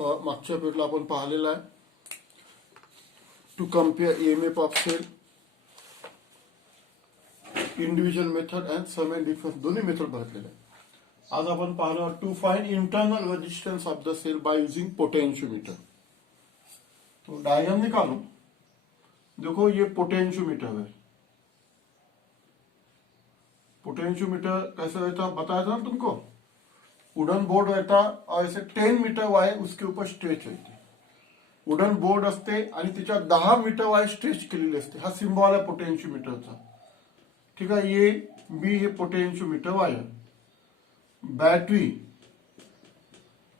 मागच्या पिरियडला आपण पाहिलेला आहे to compare EMF of cell, individual method and sum and difference दोन्ही मेथड बघितलेले आहे. आज आपण पाहिलं to find internal resistance of the cell by using potentiometer. तो डायग्राम निकालो. देखो ये पोटेंशियोमीटर है. पोटेंशियोमीटर कैसे रहता बताया था ना तुमको. वुडन बोर्ड रहता और ऐसे 10 मीटर वायर उसके ऊपर स्ट्रेच रहते. वुडन बोर्ड असते आणि त्याच्यात 10 मीटर वायर स्ट्रेच केलेली असते. हा सिम्बॉल आहे पोटेंशियोमीटरचा. ठीक आहे. ये बी हे potentiometer wire. Battery,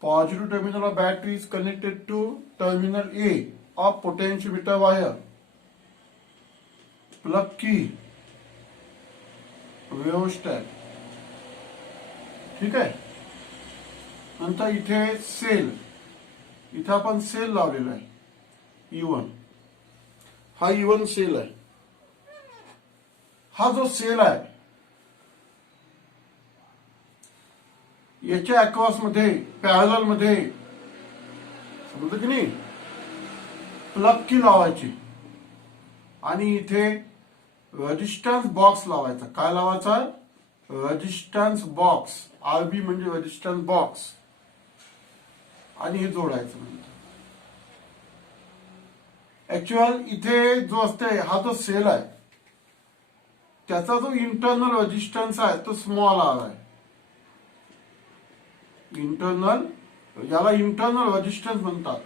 positive terminal of battery is connected to terminal A of potentiometer wire. Plug key, rheostat. ठीक आहे. नंतर इथे सेल, इथे आपण सेल लावलेला आहे E1. हा E1 सेल आहे. हा जो सेल आहे याच्या अक्रॉस मध्ये पॅरलल मध्ये समजलं की नाही प्लग की लावायची आणि इथे रेजिस्टन्स बॉक्स लावायचा. काय लावायचा? Resistance box. आरबी म्हणजे रेजिस्टन्स बॉक्स. आणि हे जोडायचं. ऍक्च्युअल इथे जो असते हा जो सेल आहे त्याचा जो इंटरनल रेजिस्टन्स आहे तो स्मॉल आर आहे. इंटरनल, याला इंटरनल रेजिस्टन्स म्हणतात.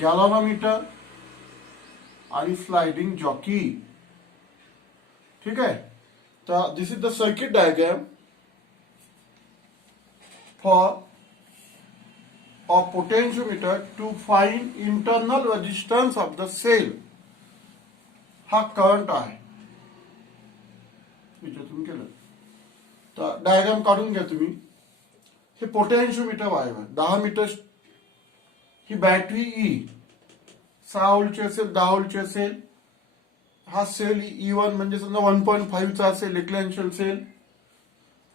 गॅलव्हॅनोमीटर आणि स्लाइडिंग जॉकी. ठीक आहे. तर this is the circuit diagram for a potentiometer to find internal resistance of the cell. हा करंट आहे. विचारून केलं तर डायग्राम काढून घ्या तुम्ही. हे पोटेंशियोमीटर वायर आहे. 10 मीटर. ही बॅटरी ई 6 व्होल्टची असेल, 10 व्होल्टची असेल. हा सेल E1 म्हणजे समजा 1.5 चा असेल, इक्विव्हॅलेंशियल सेल.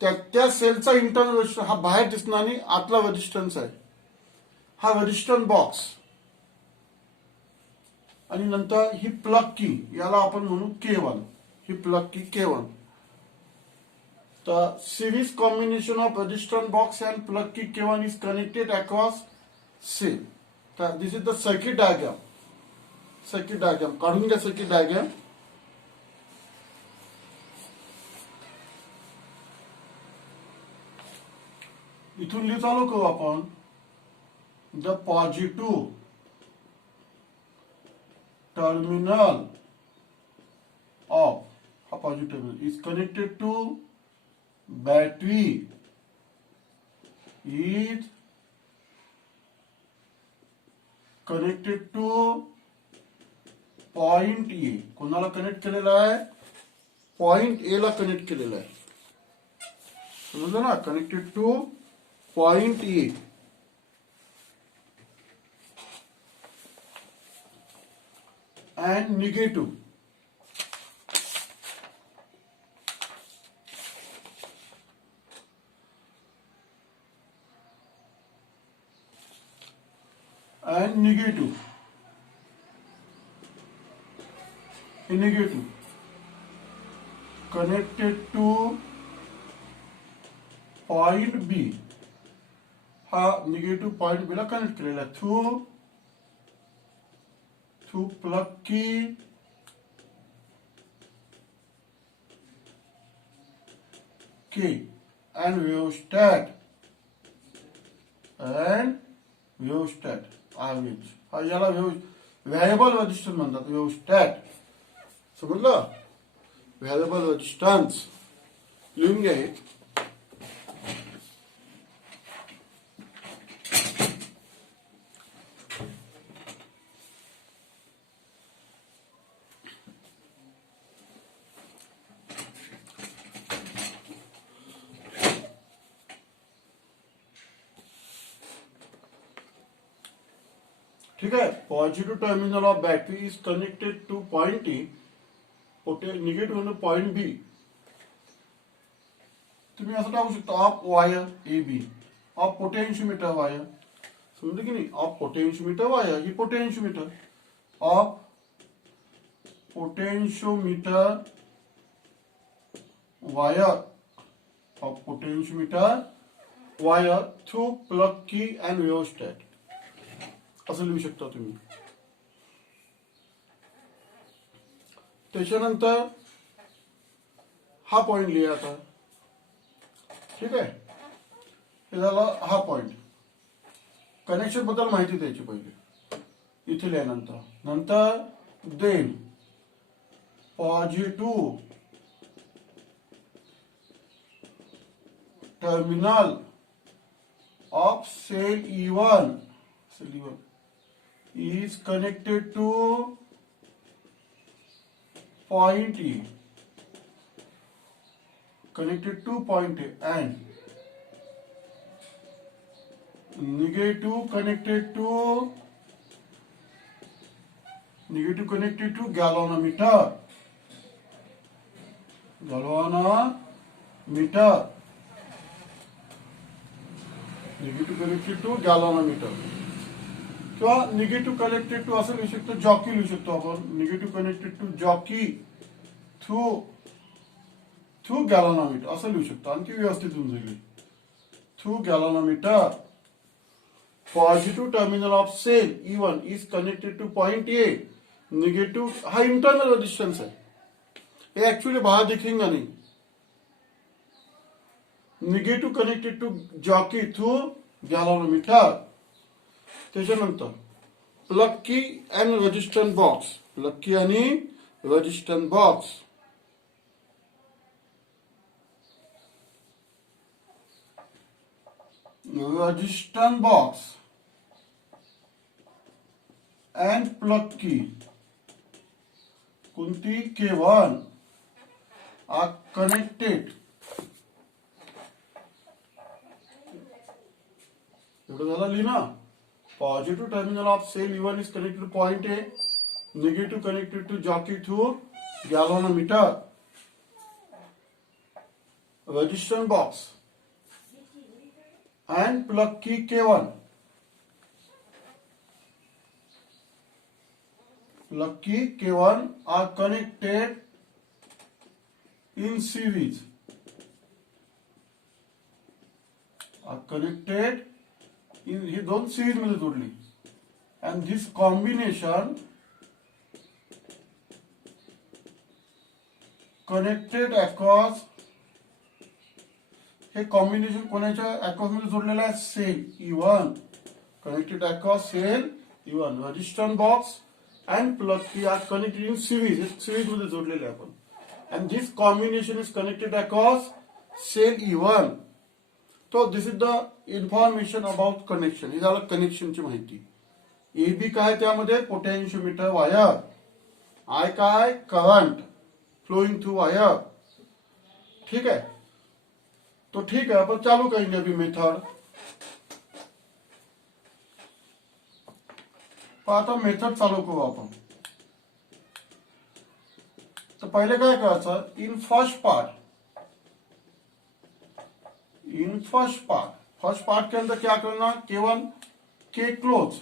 त्या सेलचा इंटरनल रेजिस्टन्स हा बाहेर दिसणार नाही, आतला रेजिस्टन्स आहे. हा रेजिस्टन्स बॉक्स. आणि नंतर ही प्लग की, याला आपण म्हणू K1. ही प्लग की K1. तर series combination of resistance box and plug key K1 is connected across cell. तर this is the circuit diagram. Circuit diagram काढून घ्या. सर्किट डायग्राम इथून लिहित आलो करू आपण. The positive terminal of a positive terminal is connected to battery is connected to point A. कोणाला connect केलेला आहे? पॉइंट ए ला कनेक्ट केलेला आहे. समजलं ना. Connected to point A. and negative. And negative. Negative. Connected to point B. हा negative point B ला कनेक्ट केलेला through plug key and rheostat RH. हा याला व्हेरिएबल रेजिस्टन्स म्हणतात. rheostat. समजलं. व्हेरिएबल रेजिस्टन्स लिहून घ्या. ठीक आहे. Positive terminal of battery is connected to point A. Negative म्हणजे पॉइंट बी. तुम्ही असं टाकू शकता of wire A B of potentiometer wire. समझे कि नहीं, ऑफ पोटेंशियोमीटर वायर, ही potentiometer of potentiometer wire, of potentiometer wire through plug key and rheostat, असं लिहू शकता तुम्ही. त्याच्यानंतर हा पॉइंट लिहा आता. ठीक आहे, हे झालं हा पॉइंट. कनेक्शन बद्दल माहिती द्यायची पहिले इथे लिहिल्यानंतर. नंतर then positive terminal of cell E1 is connected to point E, connected to point A, and negative connected to galvanometer, negative connected to galvanometer किंवा निगेटिव्ह कनेक्टेड टू असं लिहू शकतो, जॉकी लिहू शकतो आपण. Negative connected to jockey through galvanometer असं लिहू शकतो. आणखी व्यवस्थित होऊन जाईल. Through galvanometer positive terminal of cell E1 is connected to point A. Negative हा इंटरनल रेजिस्टन्स आहे, हे ऍक्च्युअली बाहेर दिखेगा नहीं. Negative connected to jockey through galvanometer. त्याच्यानंतर plug key and resistance box, plug key आणि resistance box. Resistance box and plug की कोणती K1 आर कनेक्टेड. एवढं झालं लिहिना. Positive terminal of cell E1 is connected to point A, negative connected to jockey through galvanometer. Resistance box and plug key K1. Plug key K1 are connected in series. ही दोन series मध्ये जोडली. And this combination connected across, हे combination कोणाच्या across मध्ये जोडलेलं आहे, cell E1. Connected across cell E1. Resistance box and plug key are connected in series, series मध्ये जोडलेले आपण. And this combination is connected across cell E1. तो this is the information about connection. हे झालं कनेक्शनची माहिती. AB काय, त्यामध्ये पोटेन्शियोमीटर वायर. I काय, करंट फ्लोइंग थ्रू वायर. ठीक आहे, तो ठीक आहे. आपण चालू करेंगे अभी मेथड. आता मेथड चालू करू आपण. तर पहिले काय करायचं, इन फर्स्ट पार्ट के अंदर क्या करना, K1 K close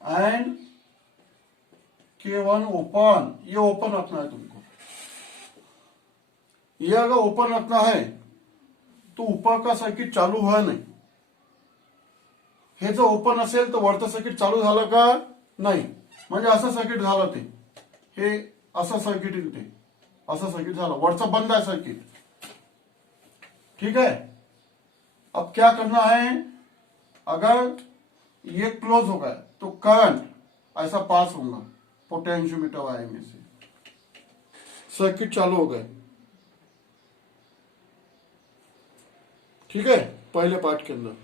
end K1 open. ये ओपन रखना है तुमको. ये अगर ओपन रखना है तो ऊपर का सर्किट चालू हुआ नहीं. हे जर ओपन असेल तर वरचं सर्किट चालू झालं का नाही, म्हणजे असं सर्किट झालं. ते हे असं सर्किट येईल, ते असं सर्किट झालं, वरचं बंद आहे सर्किट. ठीक है. अब क्या करना है, अगर ये क्लोज हो गया तो करंट ऐसा पास होगा पोटेंशियोमीटर वायर में से, सर्किट चालू हो गए. ठीक है, पहले पार्ट के अंदर.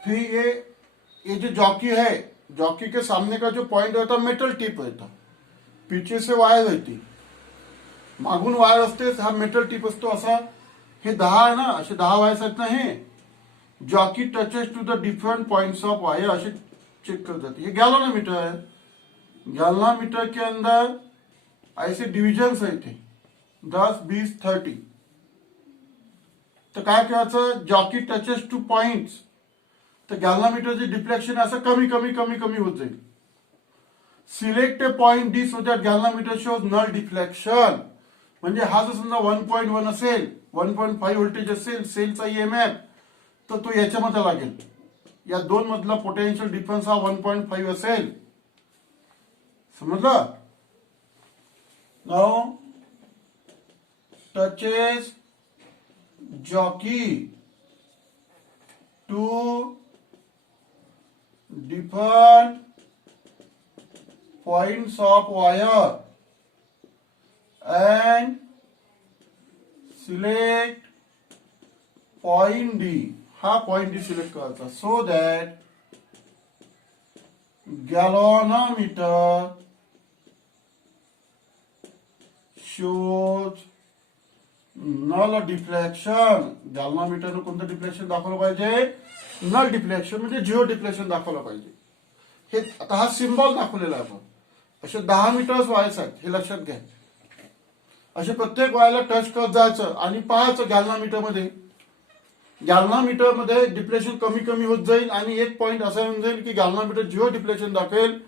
फिर ये जो जॉकी है, जॉकी के सामने का जो पॉइंट रहता मेटल टिप रहता, पीछे से वायर रहती, मागून वायर असते, हा मेटल टिप असतो असा. हे 10 आहे ना, असे 10 वायर्स आहेत ना. हे jockey touches to the different points of wire असे चेक कर जाते. ये गैल्वेनोमीटर है. गैल्वेनोमीटर के अंदर ऐसे डिविजन्स है थे 10, 20, 30. तर काय करायचं, जॉकी टचेस टू पॉइंट्स, तर गॅल्व्हनोमीटरचे डिफ्लेक्शन असं कमी कमी कमी कमी होत जाईल. Select a point D so that galvanometer shows null deflection. म्हणजे हा जर समजा 1.1 असेल, 1.5 व्होल्टेज असेल सेलचा ईएमएफ, तर तो याच्यामध्ये लागेल. या दोन मधला पोटेन्शियल डिफरन्स हा 1.5 असेल. समजलं. Now touches jockey to different points of wire and select point D. हा पॉइंट D सिलेक्ट करायचा, so that galvanometer shows null deflection. गॅल्व्हनोमीटरनं कोणतं डिफ्लेक्शन दाखवलं पाहिजे, नल डिफ्लेक्शन म्हणजे झिरो डिफ्लेक्शन दाखवलं पाहिजे. हे आता हा सिम्बॉल दाखवलेला आहे आपण. असे 10 मीटर्स वायर्स आहेत, हे लक्षात घ्या. असे प्रत्येक वायरला टच करत जायचं आणि पाहायचं गॅल्व्हनोमीटरमध्ये डिफ्लेक्शन कमी कमी होत जाईल आणि एक पॉइंट असा येऊन जाईल की गॅल्व्हनोमीटर झिरो डिफ्लेक्शन दाखवेल.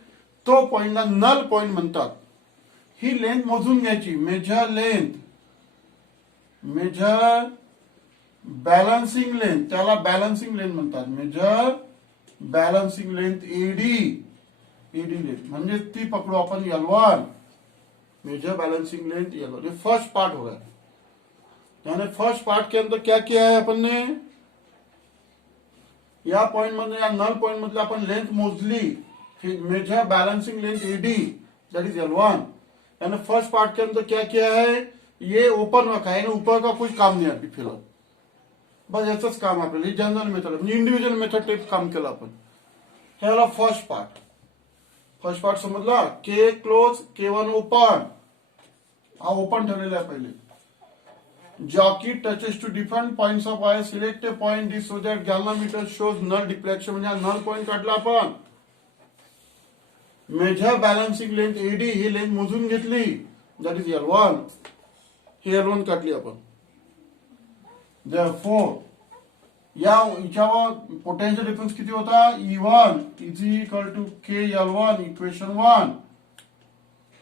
तो पॉइंटला नल पॉइंट म्हणतात. ही लेंथ मोजून घ्यायची, measure length, measure balancing length, त्याला बॅलन्सिंग लेंथ म्हणतात. Measure balancing length AD, AD length म्हणजे ती पकडू आपण L1. Measure balancing length L1. ये फर्स्ट पार्ट हो गया. यानी फर्स्ट पार्ट के अंदर क्या किया है अपन ने, या पॉइंट मध्ये या नल पॉइंट मधले आपण लेंथ मोजली. Measure balancing length AD that is L1. यानी फर्स्ट पार्ट के अंदर क्या किया है, ये ओपन रखा है, ऊपर का कुछ काम नहीं अभी फिलहाल. बस याचंच काम आपल्याला जनरल मेथड म्हणजे इंडिव्हिज्युअल मेथड टाइप काम केलं आपण. हे झाला फर्स्ट पार्ट. फर्स्ट पार्ट समजला. के क्लोज, K1 ओपन, हा ओपन ठेवलेला आहे पहिले. Jockey touches to different points of wire, select a point D so that galvanometer shows null deflection. म्हणजे नल पॉइंट काढला आपण. मेजर बॅलन्सिंग लेंथ एडी, ही length मोजून घेतली, that is L1. He L1 काढली आपण. Therefore, या याच्यावर पोटेन्शियल डिफरन्स किती होता, E1 is equal to K L1, equation 1.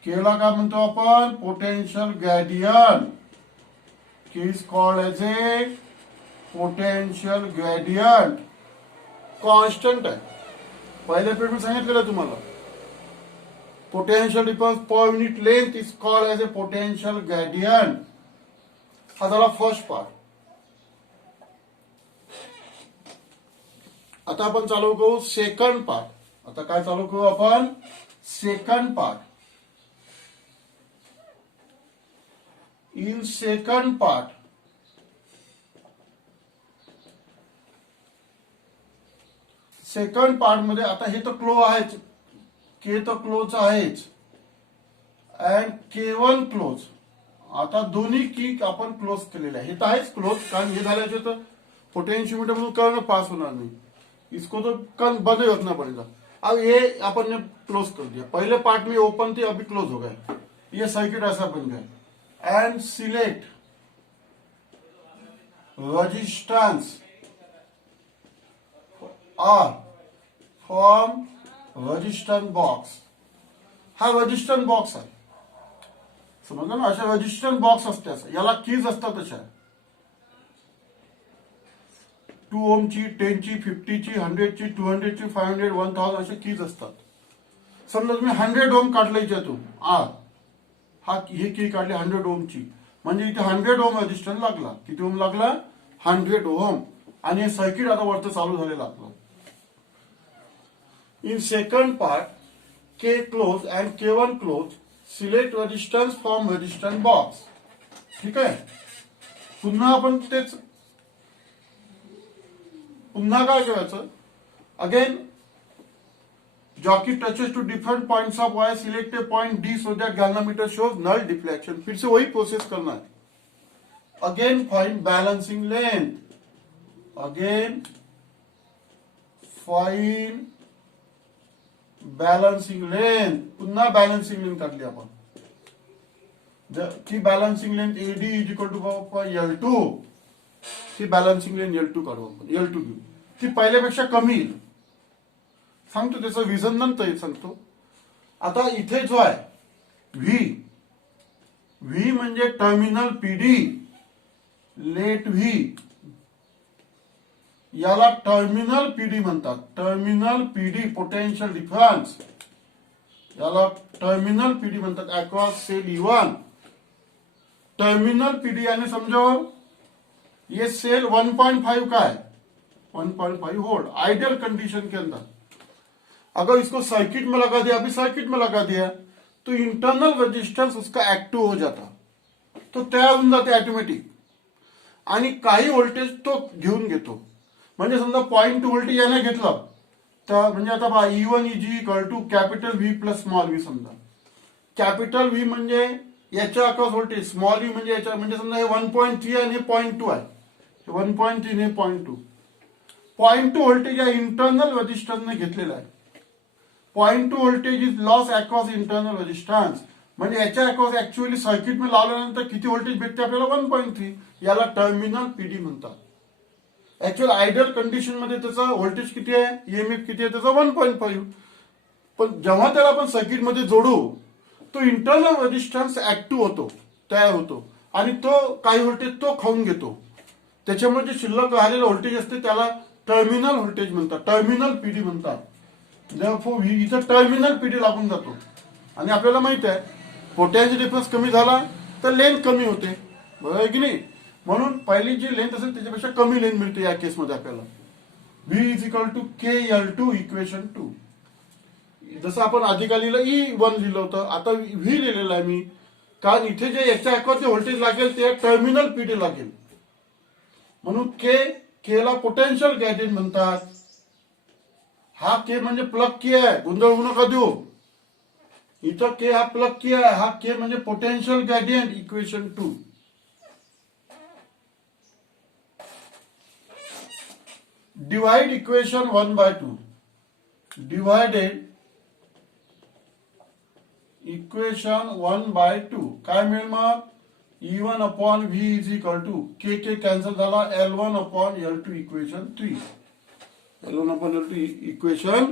केला काय म्हणतो आपण, potential gradient. K is called as a potential gradient. Constant आहे. पहिल्या पिरियड मध्ये सांगितलेलं तुम्हाला. Potential difference per unit length is called as a potential gradient. हा झाला फर्स्ट पार्ट. आता आपण चालू करू सेकंड पार्ट. आता काय चालू करू आपण, second part. In second part second part मध्ये आता हे तर क्लो आहेच, के तर क्लोज आहेच अँड K1 क्लोज. आता दोन्ही की आपण क्लोज केलेले आहे. हे तर आहेच क्लोज, कारण हे झाल्याचे तर पोटेन्शियोमीटर मधून करंट पास होणार नाही. इसको तो कल बंद ही रखना पड़ेगा. अब ये अपन ने क्लोज कर दिया. पहले पार्ट में ओपन थी, अभी क्लोज हो गया. ये सर्किट ऐसा बन गया. And select resistance R from resistance box. हा रेजिस्टेंस बॉक्स आहे, समजलं ना. अशा रेजिस्टेंस बॉक्स असते, असं याला कीज असतात. तशा 2 ओमची, 10ची, 50ची, 100ची, 200ची, 500, 1000 असे कीज असतात. समजा तुम्ही 100 ओम काढलं याच्यातून, हा ही की काढली 100 ओमची, म्हणजे इथे 100 ओम रेजिस्टन्स लागला. किती ओम लागला, 100 ओम. आणि हे सर्किट आता वरतं चालू झालेलं आपलं. In second part K close and K1 close, select resistance from resistance box. ठीक आहे. पुन्हा आपण तेच पुन्हा काय करायचं, again jockey touches to different points of wire, select a point D so that galvanometer shows null deflection. फिर से वही प्रोसेस करना है. Again find balancing length, again find balancing length. पुन्हा बैलेंसिंग लेंथ काढली आपण. की balancing length AD is equal to L2. ती बॅलन्सिंग लेन L2 काढू आपण, L2 घेऊ. ती पहिल्यापेक्षा कमी येईल. सांगतो त्याचं रिझन नंतर सांगतो. आता इथे जो आहे व्ही म्हणजे टर्मिनल पीडी, लेट व्ही, याला टर्मिनल पीडी म्हणतात. टर्मिनल पीडी पोटेन्शियल डिफरन्स, याला टर्मिनल पीडी म्हणतात across cell E1. Terminal PD यानी समझो ये सेल 1.5 का है, 1.5 वोल्ट आइडियल कंडीशन के अंदर. अगर इसको सर्किट में लगा दिया, अभी सर्किट में लगा दिया, तो इंटरनल रेजिस्टेंस उसका एक्टिव हो जाता, तो तयार होऊन जाते ऑटोमॅटिक. आणि काही व्होल्टेज तो घेऊन घेतो. म्हणजे समजा 0.2 व्होल्टेज याने घेतलं तर म्हणजे आता पहा E1 is to capital V plus small V. समजा कॅपिटल व्ही म्हणजे याच्या अक्रॉस व्होल्टेज, स्मॉल व्ही म्हणजे याच्या, म्हणजे समजा हे 1.3 आणि हे 0.2 आहे, 1.3 हे 0.2. 0.2 व्होल्टेज या इंटरनल रेजिस्टन्सने घेतलेला आहे. 0.2 voltage is loss across internal resistance. म्हणजे याच्या अक्रॉस ऍक्च्युअली सर्किट मध्ये लावल्यानंतर किती व्होल्टेज भेटते आपल्याला, 1.3. याला टर्मिनल पीडी म्हणतात. ऍक्च्युअल आयडियल कंडिशन मध्ये त्याचा व्होल्टेज किती आहे, ईएमएफ किती आहे त्याचा, 1.5. पण जेव्हा त्याला आपण सर्किट मध्ये जोडू तो इंटरनल रेजिस्टन्स ऍक्टिव्ह होतो, तयार होतो, आणि तो काही व्होल्टेज तो खाऊन घेतो. त्याच्यामुळे जे शिल्लक राहिलेलं व्होल्टेज असते त्याला टर्मिनल व्होल्टेज म्हणतात, टर्मिनल पीडी म्हणतात. इथं टर्मिनल पीडी लागून जातो. आणि आपल्याला माहित आहे पोटेन्शियल डिफरन्स कमी झाला तर लेंथ कमी होते, बरोबर आहे की नाही. म्हणून पहिली जी लेंथ असेल त्याच्यापेक्षा कमी लेंथ मिळते या केसमध्ये आपल्याला. V is equal to KL2 equation 2. जसं आपण आधी लिहिलं E1 लिहिलं होतं, आता व्ही लिहिलेलं आहे मी, कारण इथे जे याच्या अक्रॉस व्होल्टेज लागेल ते टर्मिनल पीडी लागेल. म्हणून केला पोटेन्शियल ग्रेडियंट म्हणतात. हा के म्हणजे प्लग की आहे, गोंधळ होऊ नका देऊ. इथं के हा प्लग की आहे, हा के म्हणजे potential gradient equation 2. Divide equation 1/2. Divided equation 1/2 काय मिळेल मग, E1 upon V is equal to K cancel झाला, L1 upon L2 equation 3. L1 upon L2 equation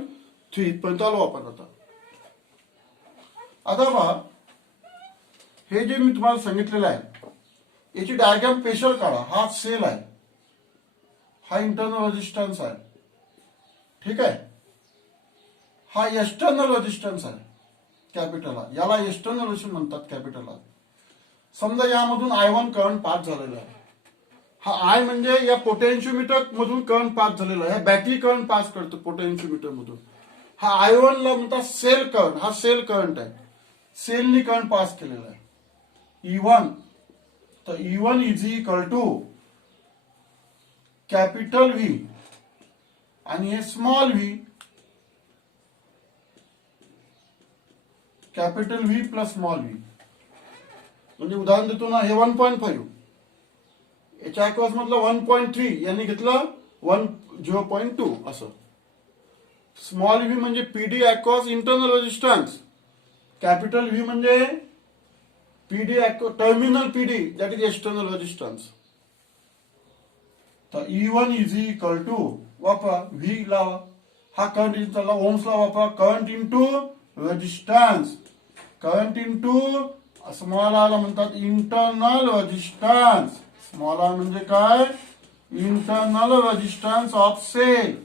3 इथपर्यंत आलो आपण. आता पहा हे जे मी तुम्हाला सांगितलेलं आहे याची डायग्राम स्पेशल काढा. हा सेल आहे, हा इंटरनल रेजिस्टन्स आहे, ठीक आहे. हा एक्सटर्नल रेजिस्टन्स आहे कॅपिटल, याला एक्सटर्नल रेजिस्टन्स म्हणतात कॅपिटल. समजा यामधून I1 करंट पास झालेला आहे. हा आय म्हणजे या पोटेन्शियोमीटर मधून करंट पास झालेला आहे, बॅटरी करंट पास करतो पोटेन्शियोमीटर मधून. हा I1 ला म्हणतात सेल करंट, हा सेल करंट आहे, सेलनी करंट पास केलेला आहे E1. तर E1 is equal to capital V आणि हे small V, capital V plus small V. म्हणजे उदाहरण देतो ना, हे 1.5 याच्या अक्रॉस मधलं 1.3 यांनी घेतलं 0.2 असं. स्मॉल व्ही म्हणजे PD across internal resistance, capital V म्हणजे PD terminal PD that is external resistance. तर E1 इज इक्वल टू वापरा व्ही लावा, हा करंट इंटरला ओम्स ला वापरा, current into resistance, current into small आला म्हणतात इंटरनल रेजिस्टन्स. स्मॉल आर म्हणजे काय, इंटरनल रेजिस्टन्स ऑफ सेल.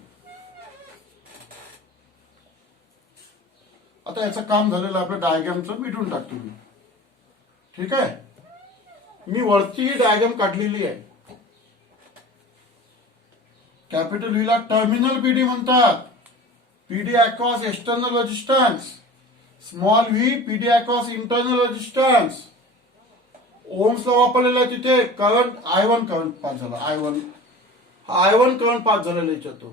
आता याचं काम झालेलं आपल्या डायग्रामचं मिटून टाकतो मी, ठीक आहे. मी वरची डायग्राम काढलेली आहे. कॅपिटल व्ही ला टर्मिनल पीडी म्हणतात, PD across external resistance. Small V PD across internal resistance. Ohm's ला वापरलेला आहे तिथे करंट I1 करंट पास झाला, I1 करंट पास झालेला याच्यात.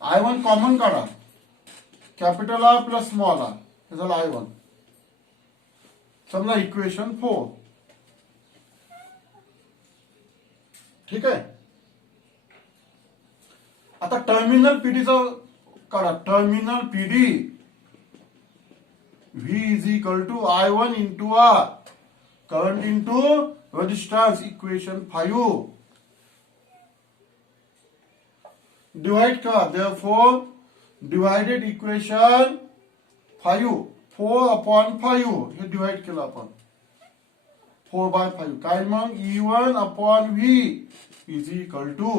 I1 कॉमन काढा, capital R plus small R, हे झालं I1. समजा इक्वेशन 4, ठीक आहे. आता टर्मिनल पीडीचा काढा, terminal PD V is equal to I1 into R, current into resistance, equation 5. Divide करा. देअरफॉर डिवायडेड इक्वेशन 5 4/5 हे डिवाइड केलं आपण 4/5. काय मग E1/V is equal to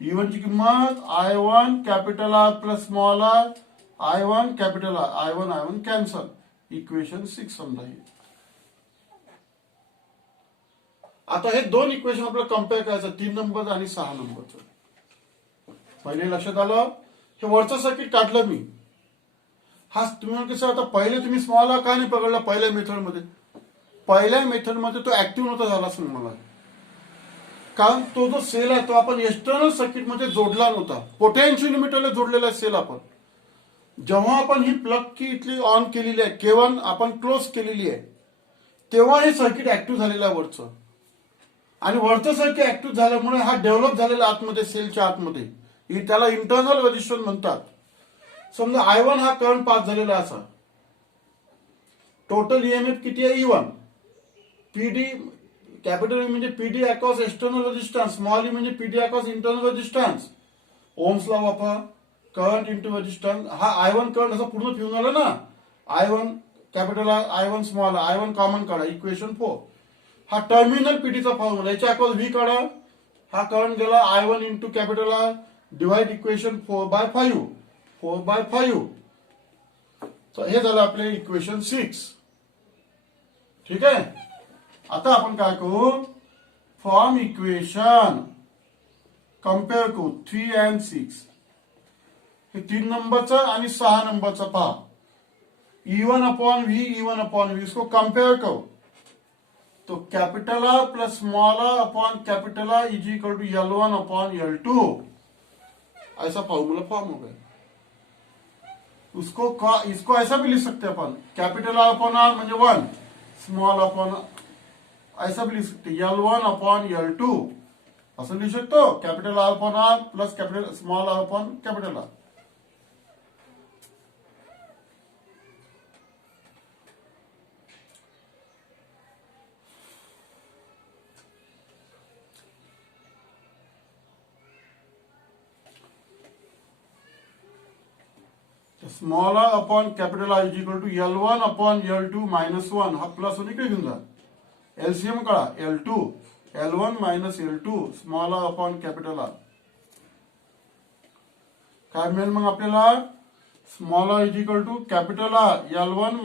E1 ची किंमत I1 capital R plus small R I1 capital R I1 cancel. Equation 6 समजा हे. आता हे दोन इक्वेशन आपल्याला कम्पेअर करायचं 3 नंबर आणि 6 नंबरचं. पहिले लक्षात आलं हे वरचं सर्किट काढलं मी. हा तुम्ही कसं आता पहिले तुम्ही स्मॉल आर का नाही पकडला पहिल्या मेथडमध्ये. पहिल्या मेथडमध्ये तो ऍक्टिव्ह नव्हता झाला असं मला. कारण तो जो सेल आहे तो आपण एक्सटर्नल सर्किटमध्ये जोडला नव्हता. पोटेन्शियोमीटरला जोडलेला सेल आपण. जेव्हा आपण ही प्लग की इथली ऑन केलेली आहे K1 आपण क्लोज केलेली आहे तेव्हा हे सर्किट ऍक्टिव्ह झालेलं आहे वरचं. आणि वरचं सर्किट ऍक्टिव्ह झाल्यामुळे हा डेव्हलप झालेला आतमध्ये सेलच्या आतमध्ये त्याला इंटरनल रेजिस्टन्स म्हणतात. समजा I1 हा करंट पास झालेला असा. टोटल ईएमएफ किती आहे E1. पीडी कॅपिटल ई म्हणजे PD across external resistance. Small E म्हणजे PD across internal resistance. Ohm's law वापरा. Current into resistance. हा I1 करंट असं पूर्ण फिरून आला ना. I1 capital R I1 small R I1 common काढा. इक्वेशन 4. हा टर्मिनल पीडीचा फॉर्म्युला. याच्या अक्रॉस व्ही काढा. हा करंट गेला I1 into capital R divide equation 4/5 4/5. तर हे झालं आपले इक्वेशन 6. ठीक आहे. आता आपण काय करू फॉर्म इक्वेशन कम्पेअर करू 3 and 6. हे 3 नंबरचं आणि 6 नंबरचं पहा. E1/V E1/V इसको कंपेयर करो तो capital R plus small R upon capital R is equal to L1/L2 ऐसा फॉर्मूला फॉर्म हो गया. इसको ऐसा भी लिख सकते हैं अपन. कैपिटल आर अपॉन आर म्हणजे 1 स्मॉल अपॉन ऐसा भी लिख सकते L1/L2 असं लिखू शकतो. Capital R upon R plus capital small R upon capital R. Small R upon capital R is equal to L1/L2 -1 हा प्लस वन इकडे घेऊन जा. एलसीएम काढा L2 L1 - L2 small R upon capital R. काय मिळेल मग आपल्याला small R is equal to capital R L1 -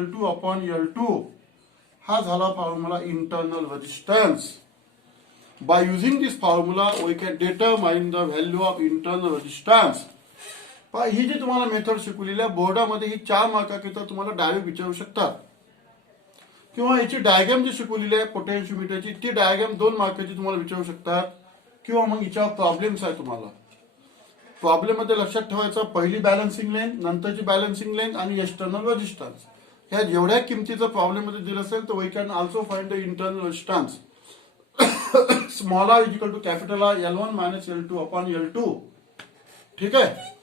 L2 upon L2. हा झाला formula internal resistance. By using this formula we can determine the value of internal resistance. ही जी तुम्हाला method शिकवलेली आहे बोर्डामध्ये ही 4 मार्काकरिता तुम्हाला डायरेक्ट विचारू शकतात. किंवा याची डायग्राम जी शिकवलेली आहे पोटेन्शियोमीटरची ती डायग्राम 2 मार्काची तुम्हाला विचारू शकतात. किंवा मग हिच्यावर प्रॉब्लेम्स आहे तुम्हाला. प्रॉब्लेम मध्ये लक्षात ठेवायचं पहिली बॅलन्सिंग लेंथ नंतरची बॅलन्सिंग लेंथ आणि एक्सटर्नल रेजिस्टन्स. ह्या जेवढ्या किमतीचं प्रॉब्लेम मध्ये दिलं असेल तर we can also find the internal resistance. Small R is equal to capital R L1 - L2 upon L2. ठीक आहे.